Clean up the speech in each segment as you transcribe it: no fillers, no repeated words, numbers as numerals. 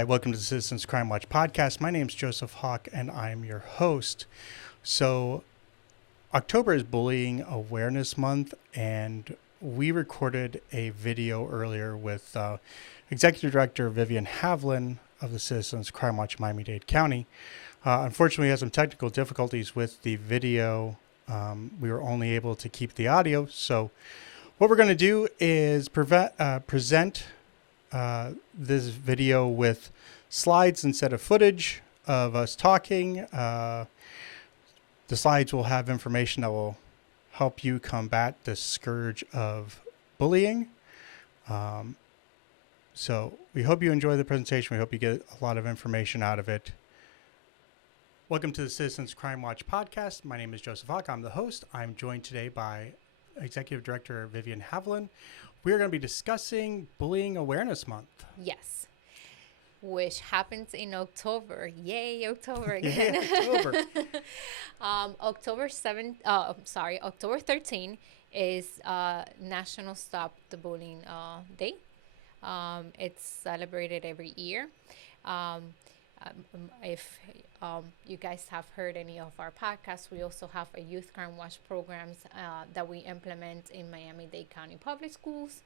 Hi, welcome to the Citizens Crime Watch podcast. My name is Joseph Hawk, and I'm your host. So, October is Bullying Awareness Month, and we recorded a video earlier with Executive Director Vivian Havlin of the Citizens Crime Watch Miami-Dade County. Unfortunately, we had some technical difficulties with the video. We were only able to keep the audio. So, what we're going to do is present this video with slides instead of footage of us talking. The slides will have information that will help you combat the scourge of bullying. So we hope you enjoy the presentation. We hope you get a lot of information out of it. Welcome to the Citizens Crime Watch podcast. My name is Joseph Hawk. I'm the host. I'm joined today by Executive Director Vivian Havlin. We are going to be discussing Bullying Awareness Month. Yes, which happens in October. Yay, October again. Yeah, October. October 13 is National Stop the Bullying Day. It's celebrated every year. If you guys have heard any of our podcasts, we also have a youth crime watch programs that we implement in Miami-Dade County Public Schools.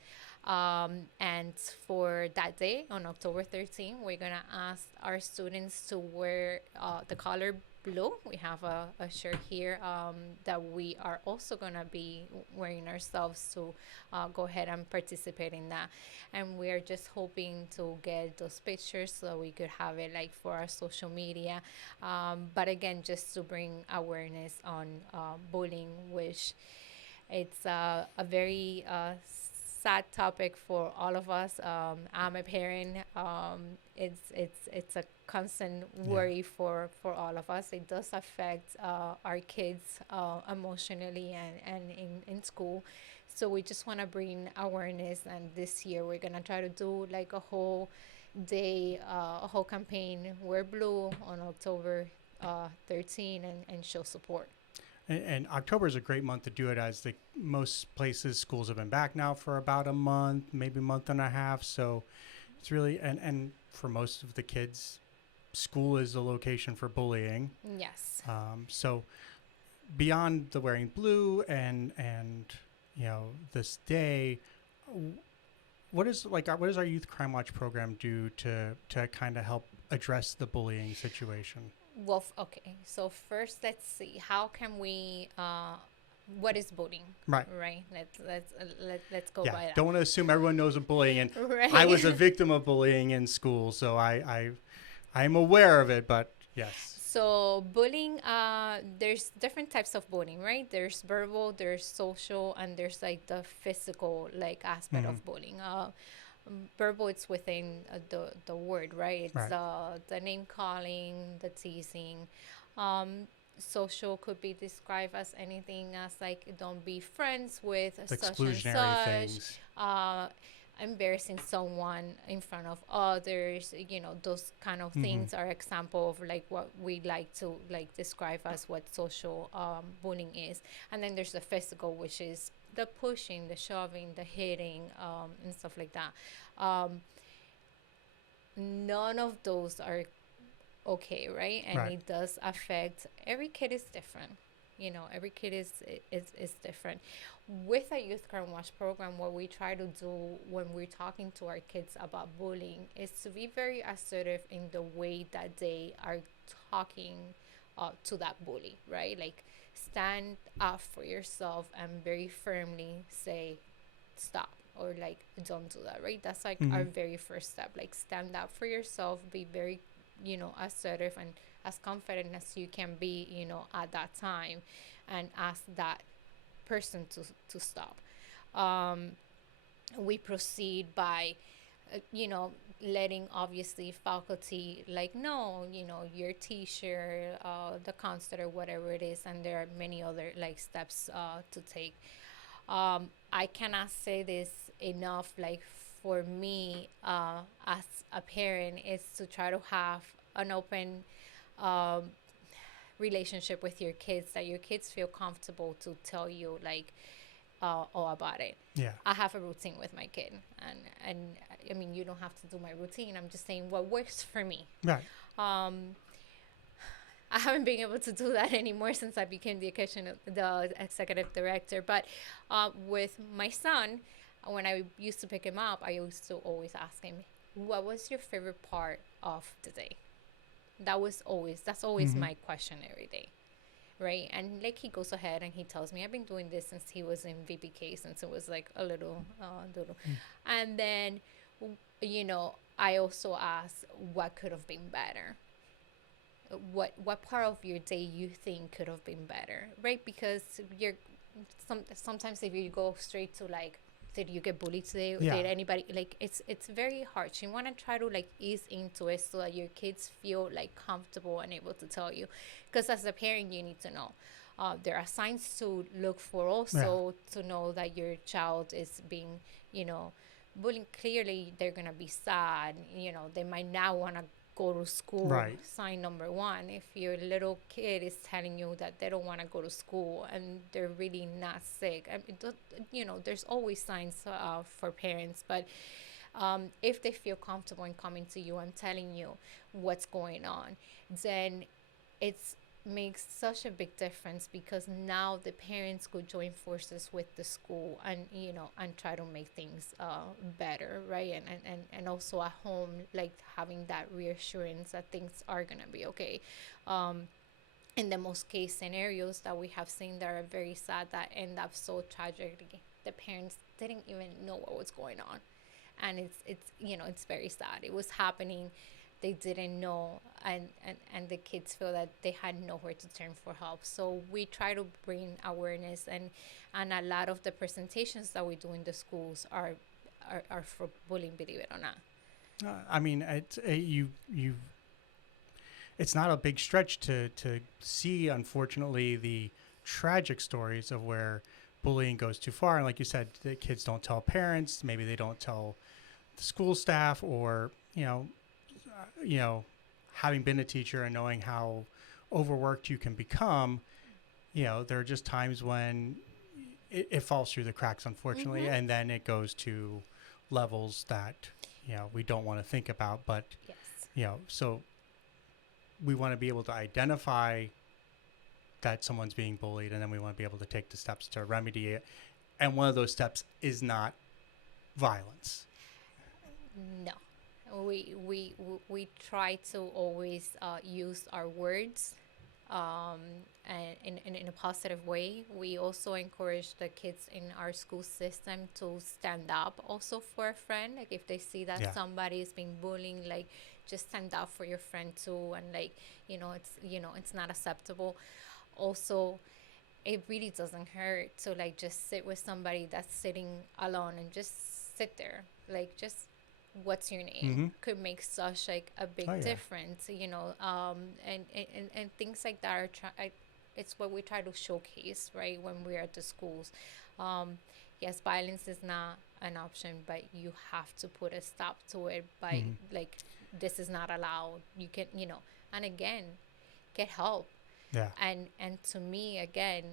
And for that day, on October 13, we're going to ask our students to wear the color blue. We have a shirt here that we are also going to be wearing ourselves to go ahead and participate in that. And we are just hoping to get those pictures so we could have it like for our social media. But again, just to bring awareness on bullying, which it's a very sad topic for all of us. I'm a parent. It's a constant worry for all of us. It does affect our kids emotionally and in school. So we just want to bring awareness. And this year we're gonna try to do like a whole day, a whole campaign. Wear blue on October 13 and show support. And October is a great month to do it, as most places, schools have been back now for about a month, maybe a month and a half. So it's really, and for most of the kids, school is the location for bullying. Yes. So beyond the wearing blue and this day, what does our Youth Crime Watch program do to kind of help address the bullying situation? Well, okay. So first, let's see. How can we? What is bullying? Right. Let's go by that. Don't want to assume everyone knows what bullying. And right. I was a victim of bullying in school, so I'm aware of it. But yes. So bullying, there's different types of bullying, right? There's verbal, there's social, and there's like the physical aspect of bullying. Verbal, it's within the word, right? It's the name calling, the teasing. Social could be described as anything as like don't be friends with such and such. Things. Embarrassing someone in front of others, those kind of things are example of like what we like to describe as what social bullying is. And then there's the physical, which is the pushing, the shoving, the hitting, and stuff like that. None of those are okay, right? And it does affect, every kid is different. Every kid is different. With a Youth Crime Watch program, what we try to do when we're talking to our kids about bullying is to be very assertive in the way that they are talking to that bully, right? Like stand up for yourself and very firmly say stop or like don't do that, right? That's like our very first step. Like stand up for yourself, be very assertive and as confident as you can be at that time, and ask that person to stop. We proceed by letting obviously faculty no, your teacher, the counselor, whatever it is, and there are many other steps to take. I cannot say this enough, for me as a parent, is to try to have an open relationship with your kids, that your kids feel comfortable to tell you all about it. Yeah. I have a routine with my kid, and I mean, you don't have to do my routine. I'm just saying what works for me. Right. Um, I haven't been able to do that anymore since I became the executive director. But with my son, when I used to pick him up, I used to always ask him, "What was your favorite part of the day?" That's always Mm-hmm. my question every day, right? And like he goes ahead and he tells me, I've been doing this since he was in VPK, since it was like a little, and then I also ask what could have been better, what part of your day you think could have been better, right? Because sometimes if you go straight to like, did you get bullied today? Yeah. Did anybody, like, it's very harsh. You want to try to like ease into it so that your kids feel like comfortable and able to tell you, because as a parent you need to know. There are signs to look for Yeah. also to know that your child is being, you know, bullying. Clearly they're gonna be sad. They might not want to go to school. Right. Sign number one, if your little kid is telling you that they don't want to go to school and they're really not sick, I mean, there's always signs for parents. But if they feel comfortable in coming to you and telling you what's going on, then it's makes such a big difference, because now the parents could join forces with the school and and try to make things better, right? And also at home, like having that reassurance that things are gonna be okay. um in the most case scenarios that we have seen that are very sad, that end up so tragically, the parents didn't even know what was going on. And it's very sad. It was happening, they didn't know, and the kids feel that they had nowhere to turn for help. So we try to bring awareness, and a lot of the presentations that we do in the schools are for bullying, believe it or not. I mean, it's not a big stretch to see, unfortunately, the tragic stories of where bullying goes too far. And like you said, the kids don't tell parents. Maybe they don't tell the school staff, or you know, having been a teacher and knowing how overworked you can become. There are just times when it falls through the cracks, unfortunately, Mm-hmm. and then it goes to levels that we don't want to think about. But Yes. so we want to be able to identify that someone's being bullied, and then we want to be able to take the steps to remedy it. And one of those steps is not violence. No, we try to always use our words, um, and in a positive way. We also encourage the kids in our school system to stand up also for a friend. Like if they see that Yeah. somebody is being bullying, like just stand up for your friend too, and like it's not acceptable. Also, it really doesn't hurt to like just sit with somebody that's sitting alone and just sit there, like just what's your name Mm-hmm. could make such like a big Oh yeah. difference, and things like that it's what we try to showcase, right, when we're at the schools. Yes, violence is not an option, but you have to put a stop to it by, Mm-hmm. like, this is not allowed. You can, and again, get help. Yeah. And to me, again,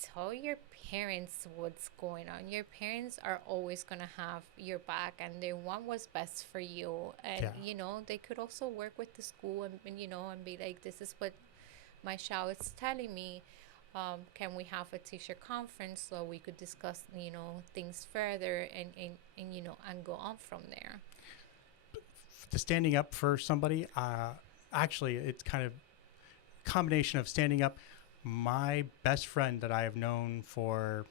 tell your parents what's going on. Your parents are always going to have your back, and they want what's best for you. And Yeah. they could also work with the school, and be like, this is what my child is telling me. Can we have a teacher conference so we could discuss things further, and go on from there. The standing up for somebody, actually, it's kind of a combination of standing up. My best friend that I have known for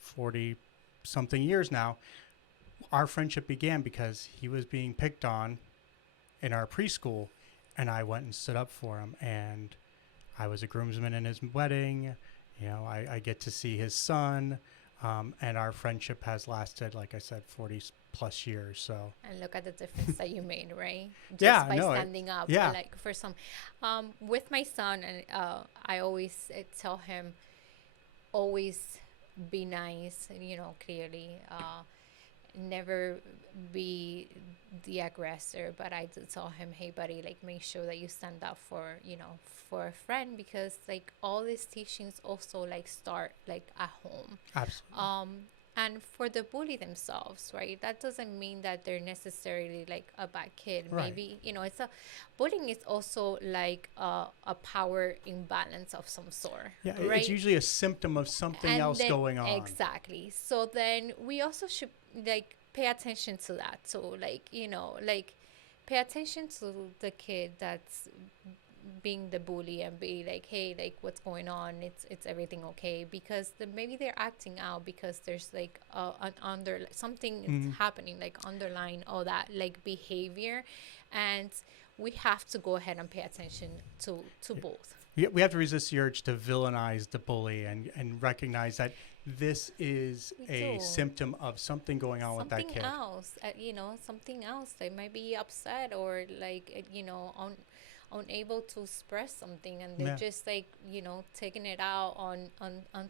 40 something years now, our friendship began because he was being picked on in our preschool, and I went and stood up for him. And I was a groomsman in his wedding. I get to see his son, and our friendship has lasted, like I said, 40 plus years. So And look at the difference that you made, right? Just yeah, by no, standing up, yeah, like for some, with my son, and I always tell him, always be nice, clearly. never be the aggressor, but I did tell him, hey buddy, like make sure that you stand up for, for a friend, because like all these teachings also like start like at home. Absolutely. And for the bully themselves, right, that doesn't mean that they're necessarily like a bad kid. Right. Maybe, it's a bullying is also like a power imbalance of some sort, Yeah, it's right? usually a symptom of something And else then going on. exactly, so then we also should like pay attention to that. So like, like pay attention to the kid that's being the bully, and be like, hey, like what's going on, it's everything okay, because maybe they're acting out because there's like an under something is happening, like underlying all that like behavior, and we have to go ahead and pay attention to both. We have to resist the urge to villainize the bully and recognize that this is We a do. symptom of something going on with that Something kid. else, something else. They might be upset, or like, unable to express something, and they're Yeah. just like, taking it out on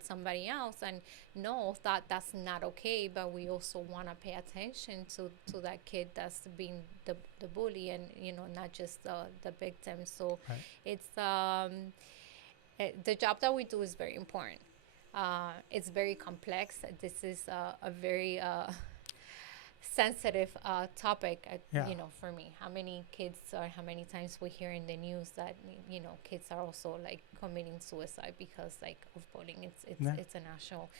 somebody else. And no, that's not okay. But we also want to pay attention to that kid that's being the bully, and not just the victim. So Right. it's the job that we do is very important. It's very complex. This is a very sensitive topic, Yeah. for me. How many kids, or how many times we hear in the news that, kids are also like committing suicide because like of bullying. Yeah. It's a national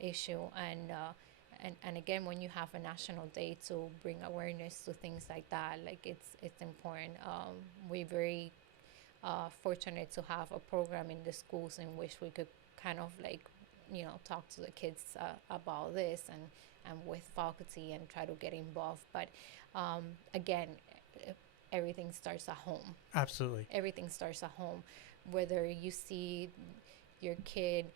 issue. And again, when you have a national day to bring awareness to things like that, like it's important. We're very fortunate to have a program in the schools in which we could kind of like, talk to the kids about this, and with faculty, and try to get involved. But again, everything starts at home. Absolutely. Everything starts at home. Whether you see your kid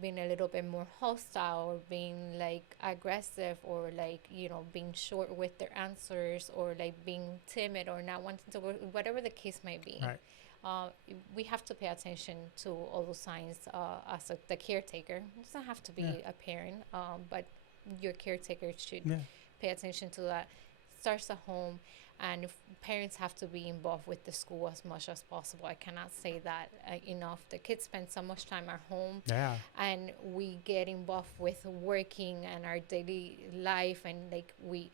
being a little bit more hostile, or being like aggressive, or like, being short with their answers, or like being timid, or not wanting to work, whatever the case might be. Right. We have to pay attention to all those signs as the caretaker. It doesn't have to be Yeah. a parent, but your caretaker should Yeah. pay attention to that. Starts at home, and if parents have to be involved with the school as much as possible. I cannot say that enough. The kids spend so much time at home, Yeah. and we get involved with working and our daily life, and like we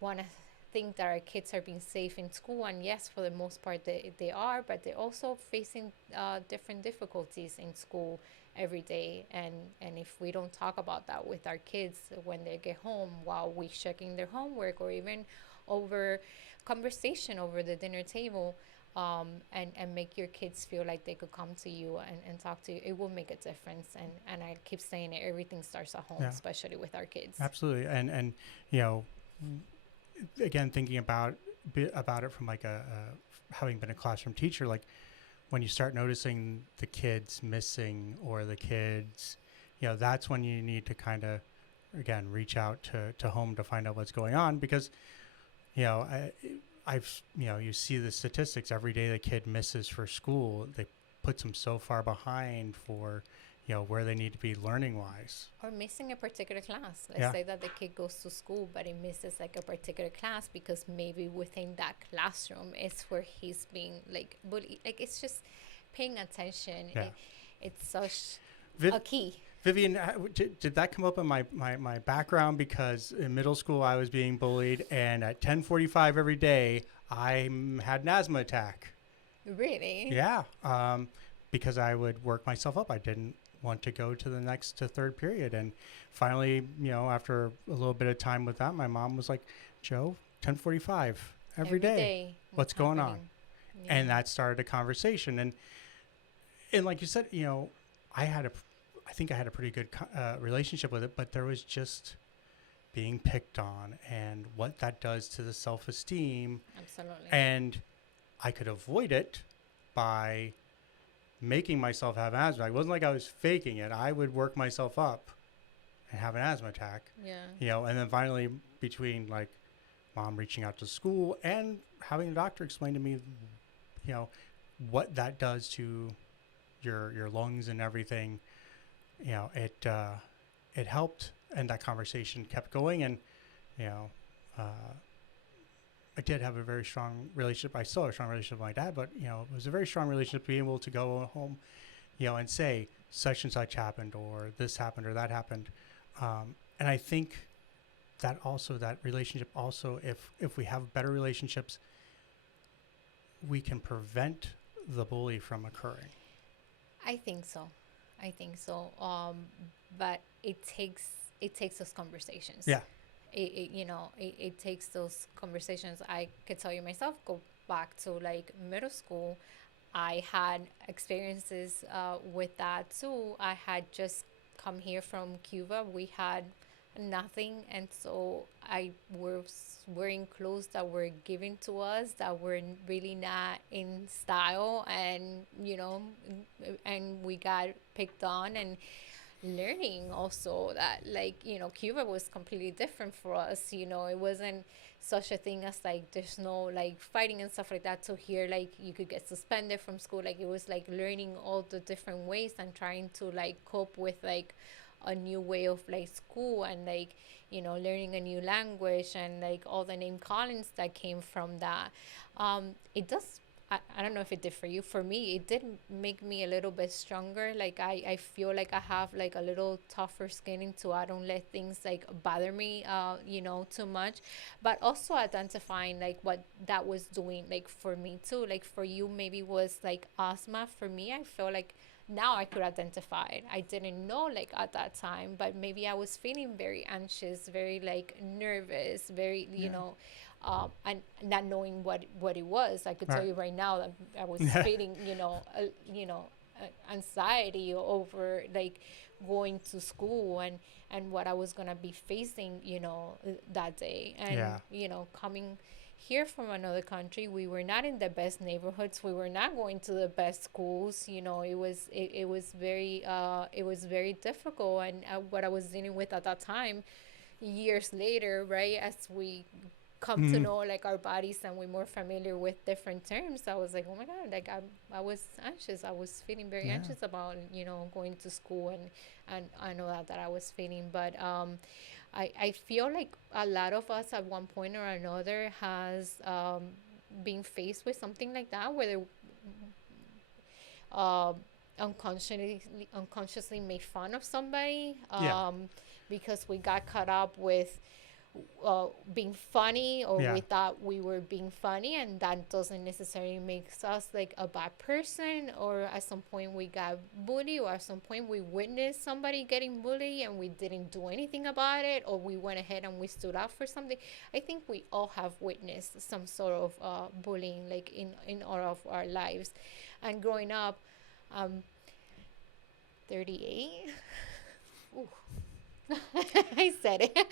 want to think that our kids are being safe in school, and yes, for the most part they are, but they're also facing different difficulties in school every day. And if we don't talk about that with our kids when they get home, while we checking their homework, or even over conversation over the dinner table, and make your kids feel like they could come to you and talk to you, it will make a difference. And I keep saying it, everything starts at home, Yeah. especially with our kids. Absolutely. And again, thinking about it from like a having been a classroom teacher, like when you start noticing the kids missing, or the kids, that's when you need to kind of, again, reach out to home to find out what's going on. Because I've you see the statistics every day. The kid misses for school, they puts them so far behind for where they need to be learning wise. Or missing a particular class. Let's Yeah. say that the kid goes to school, but he misses like a particular class because maybe within that classroom is where he's being like bullied. Like, it's just paying attention. Yeah. It's such Viv- a key. Vivian, did that come up in my background? Because in middle school I was being bullied, and at 10:45 every day I had an asthma attack. Really? Yeah, because I would work myself up. I didn't want to go to the next to third period, and finally, after a little bit of time with that, my mom was like, "Joe, 10:45 every day. What's going on?" happening? And that started a conversation. And like you said, I think I had a pretty good relationship with it, but there was just being picked on, and what that does to the self-esteem. Absolutely. And I could avoid it by making myself have asthma. It wasn't like I was faking it. I would work myself up and have an asthma attack. Yeah. And then finally, between like mom reaching out to school and having the doctor explain to me, what that does to your lungs and everything, it helped. and that conversation kept going. And, you know, I did have a very strong relationship. I still have a strong relationship with my dad, but, you know, it was a very strong relationship being able to go home, you know, and say such and such happened, or this happened, or that happened. And I think that also, that relationship also, if we have better relationships, we can prevent the bully from occurring. I think so. I think so. But it takes those conversations. Yeah. It takes those conversations. I could tell you myself, go back to like middle school. I had experiences with that too. I had just come here from Cuba. We had nothing, and so I was wearing clothes that were given to us that were really not in style, and and we got picked on. And learning also that, like, Cuba was completely different for us. It wasn't such a thing as like there's no like fighting and stuff like that. So here, like, you could get suspended from school. Like, it was like learning all the different ways and trying to like cope with like a new way of like school, and like learning a new language, and like all the name callings that came from that. It does, I don't know if it did for you. For me, it did make me a little bit stronger. Like, I feel like I have like a little tougher skin into, I don't let things like bother me, too much. But also identifying like what that was doing like for me too. Like for you, maybe was like asthma. For me, I feel like now I could identify it. I didn't know like at that time, but maybe I was feeling very anxious, very like nervous, very, and not knowing what it was. I could tell you right now that I was feeling, anxiety over like going to school, and what I was gonna be facing, that day. And coming here from another country, we were not in the best neighborhoods. We were not going to the best schools. It was very difficult. And what I was dealing with at that time, years later, right, as we come to know like our bodies and we're more familiar with different terms, I was like, oh my god, like I was anxious. I was feeling very anxious about going to school, and I know that I was feeling. But I feel like a lot of us at one point or another has been faced with something like that, where they unconsciously made fun of somebody, because we got caught up with being funny, or we thought we were being funny, and that doesn't necessarily make us like a bad person. Or at some point we got bullied, or at some point we witnessed somebody getting bullied and we didn't do anything about it, or we went ahead and we stood up for something. I think we all have witnessed some sort of bullying, like in all of our lives. And growing up, 38. Ooh. I said it.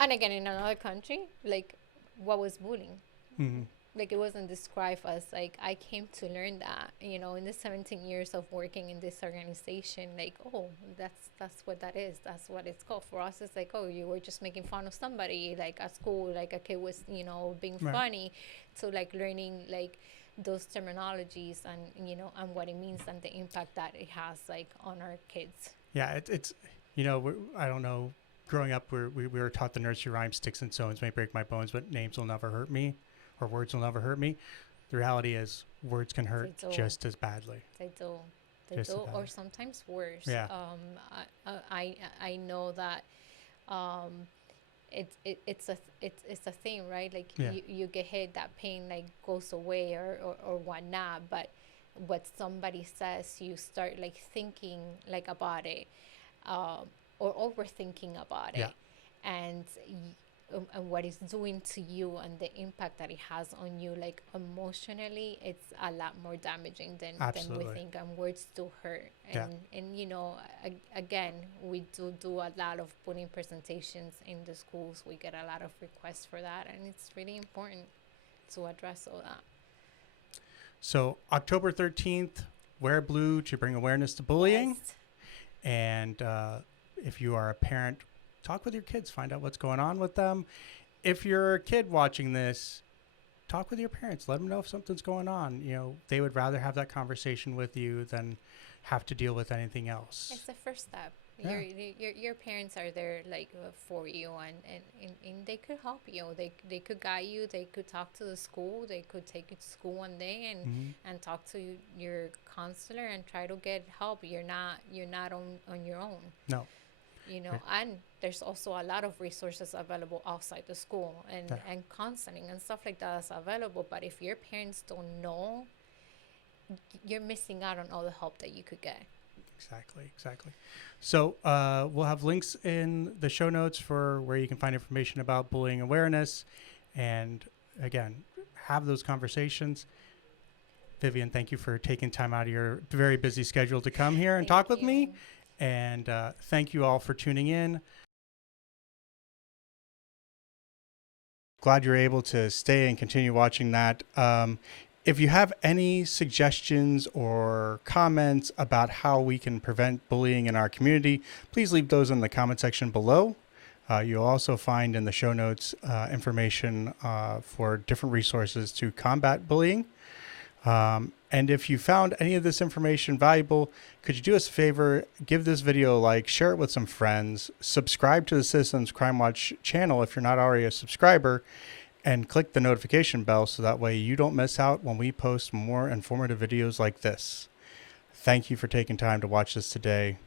And again, in another country, like, what was bullying? Like, it wasn't described as like, I came to learn that, in the 17 years of working in this organization, like, oh, that's what that is. That's what it's called. For us, it's like, oh, you were just making fun of somebody, like at school, like a kid was, being funny. So like learning like those terminologies, and and what it means, and the impact that it has like on our kids. Yeah, it's I don't know. Growing up, we were taught the nursery rhyme, sticks and stones may break my bones, but names will never hurt me, or words will never hurt me. The reality is words can hurt just as badly. They do. Or sometimes worse. Yeah. I know that it's a thing, right? Like, you get hit, that pain like goes away, or whatnot. But what somebody says, you start like thinking like about it, or overthinking about it, and what it's doing to you, and the impact that it has on you, like emotionally, it's a lot more damaging than we think. And words do hurt. And again, we do a lot of bullying presentations in the schools. We get a lot of requests for that, and it's really important to address all that. So October 13th, wear blue to bring awareness to bullying. Yes. And if you are a parent, talk with your kids, find out what's going on with them. If you're a kid watching this, talk with your parents. Let them know if something's going on. They would rather have that conversation with you than have to deal with anything else. It's the first step. Yeah. Your parents are there like for you, and they could help you. They could guide you. They could talk to the school. They could take you to school one day Hmm. and talk to your counselor and try to get help. You're not on your own. No. Right. And there's also a lot of resources available outside the school Yeah. and counseling and stuff like that is available. But if your parents don't know, you're missing out on all the help that you could get. Exactly. So we'll have links in the show notes for where you can find information about bullying awareness, and again, have those conversations. Vivian, thank you for taking time out of your very busy schedule to come here and talk Thank with you. me. And thank you all for tuning in. Glad you're able to stay and continue watching that. If you have any suggestions or comments about how we can prevent bullying in our community, please leave those in the comment section below. You'll also find in the show notes information for different resources to combat bullying. And if you found any of this information valuable, could you do us a favor, give this video a like, share it with some friends, subscribe to the Citizens Crime Watch channel if you're not already a subscriber, and click the notification bell so that way you don't miss out when we post more informative videos like this. Thank you for taking time to watch this today.